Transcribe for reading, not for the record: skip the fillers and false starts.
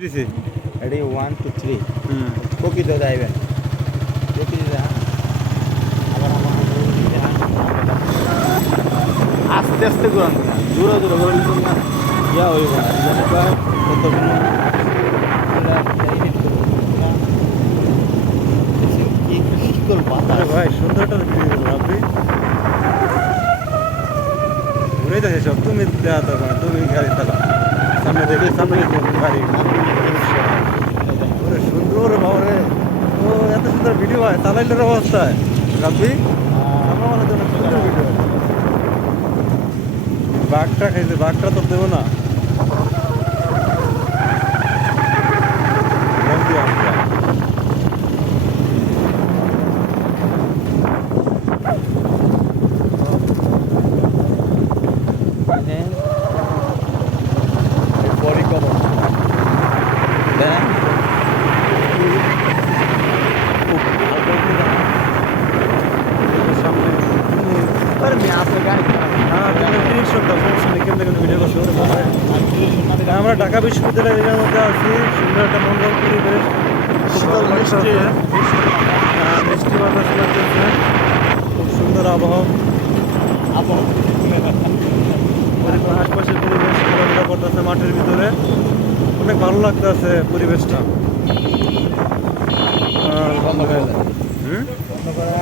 দিছি রেডি 1 2 3 প্রকৃত যাইবেন আবার আমার আস্তে আস্তে ঘুরান দূরে দূরে ঘুরলে তো না ইয়া হইব না কত ভাই সুন্দরটা আপনি ঘুরে দেখে সব তুমি দেওয়া দরকার না, তুমি গাড়ি চালাও সামনে দেখে সামনে গাড়ি ওরে সুন্দর বাবারে ও এত সুন্দর ভিডিও হয় চালাইলের অবস্থায় রাব্বি আমার মনে হয় সুন্দর ভিডিও বাঘটা খাইছে বাঘটা তো দেবো না বন্ধু আমরা বডি কভার দেন সামনে पर मैं आपको गाड़ी হ্যাঁ সমস্যা নেই কেমন ভিডিও করছো আমরা ঢাকা বিশ্ববিদ্যালয়ের মধ্যে আছি সুন্দর একটা মঙ্গল পরিবেশ শীতল মিষ্টি মিষ্টি বাতাস লাগতেছে খুব সুন্দর আবহাওয়া আশপাশের পরিবেশ খেলাধুলা করতেছে মাঠের ভিতরে অনেক ভালো লাগতেছে পরিবেশটা বন্ধ করে দেন হুম বন্ধ করে